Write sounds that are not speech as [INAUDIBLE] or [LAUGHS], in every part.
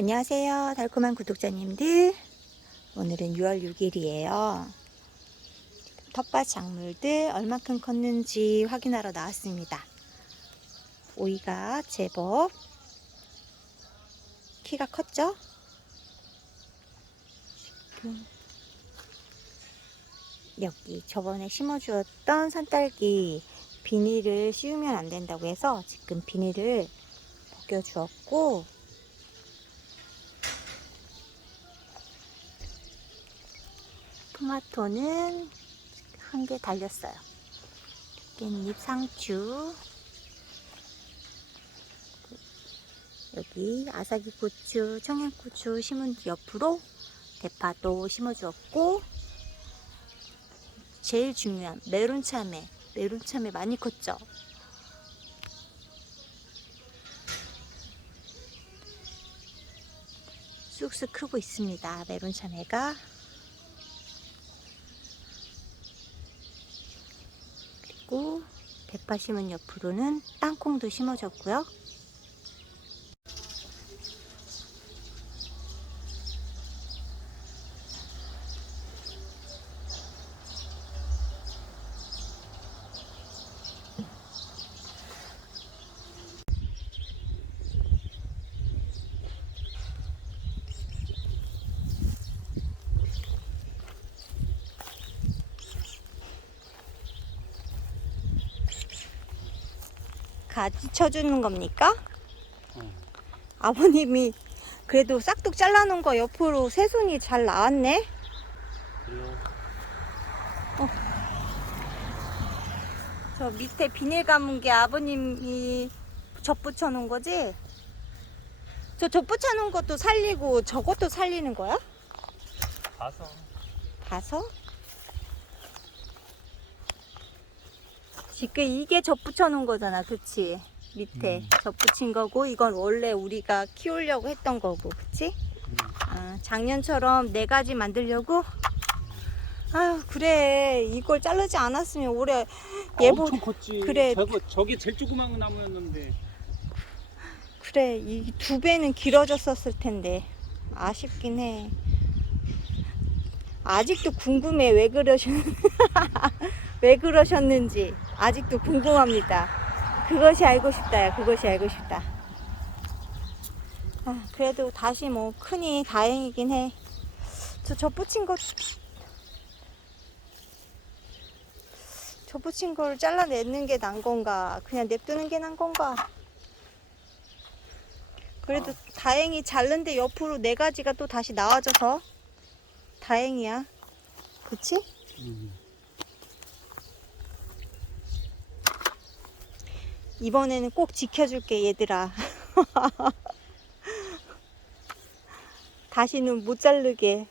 안녕하세요. 달콤한 구독자님들. 오늘은 6월 6일이에요. 텃밭 작물들 얼마큼 컸는지 확인하러 나왔습니다. 오이가 제법 키가 컸죠? 여기 저번에 심어주었던 산딸기 비닐을 씌우면 안 된다고 해서 지금 비닐을 벗겨주었고 토마토는 한 개 달렸어요. 깻잎 상추 여기 아사기 고추, 청양고추 심은 옆으로 대파도 심어주었고 제일 중요한 메론 참외 메론 참외 많이 컸죠? 쑥쑥 크고 있습니다. 메론 참외가 그리고 대파 심은 옆으로는 땅콩도 심어졌고요. 가지 쳐주는 겁니까? 어. 아버님이 그래도 싹둑 잘라놓은 거 옆으로 새순이 잘 나왔네? 그래요. 저 밑에 비닐 감은 게 아버님이 접 붙여 놓은 거지? 저접 붙여 놓은 것도 살리고 저것도 살리는 거야? 가서 봐서? 지금 이게 접 붙여 놓은 거잖아, 그치? 밑에 음. 접 붙인 거고, 이건 원래 우리가 키우려고 했던 거고, 그치? 음, 아, 작년처럼 네 가지 만들려고? 아유, 그래. 이걸 자르지 않았으면 올해 얘보, 엄청 컸지. 그래. 저거 저게 제일 조그만 나무였는데 그래. 이 두 배는 길어졌었을 텐데. 아쉽긴 해. 아직도 궁금해. 왜 그러셨, [LAUGHS] 왜 그러셨는지. 아직도 궁금합니다. 그것이 알고 싶다야. 그것이 알고 싶다. 아, 그래도 다시 뭐 크니 다행이긴 해. 저 접붙인 거, 접붙인 걸 잘라내는 게 난 건가? 그냥 냅두는 게 난 건가? 그래도 다행히 자른데 옆으로 네 가지가 또 다시 나와줘서 다행이야. 그치? 음. 이번에는 꼭 지켜줄게, 얘들아. [LAUGHS] 다시는 못 자르게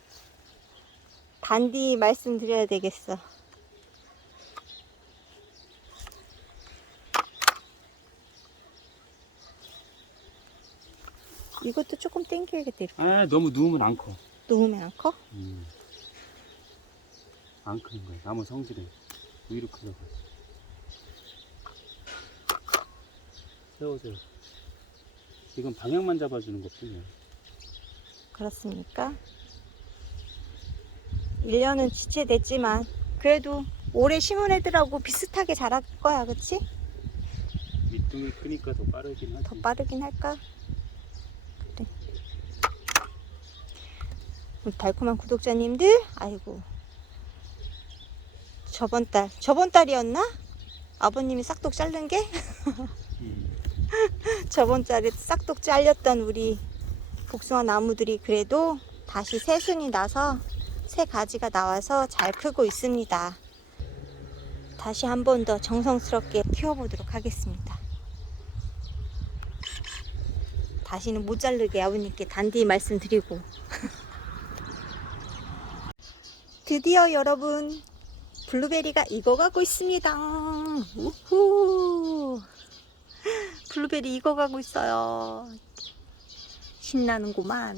단디 말씀드려야 되겠어. 이것도 조금 땡겨야겠다. 이렇게. 아 너무 누우면 안 커. 놓으면 안 커? 음. 안 크는 거야. 나무 성질에 위로 크다고. 세워세요. 이건 방향만 잡아주는 것 뿐이야. 그렇습니까? 1년은 지체됐지만 그래도 올해 심은 애들하고 비슷하게 자랄 거야 그치? 밑둥이 크니까 더 빠르긴 하지. 더 빠르긴 할까? 그래 우리 달콤한 구독자님들 아이고 저번 달 저번 달이었나? 아버님이 싹둑 자른 게? [LAUGHS] 음. 저번 달에 싹둑 잘렸던 우리 복숭아 나무들이 그래도 다시 새순이 나서 새 가지가 나와서 잘 크고 있습니다. 다시 한 번 더 정성스럽게 키워보도록 하겠습니다. 다시는 못 자르게 아버님께 단디 말씀드리고 [LAUGHS] 드디어 여러분 블루베리가 익어가고 있습니다. 우후 블루베리 익어가고 있어요. 신나는구만.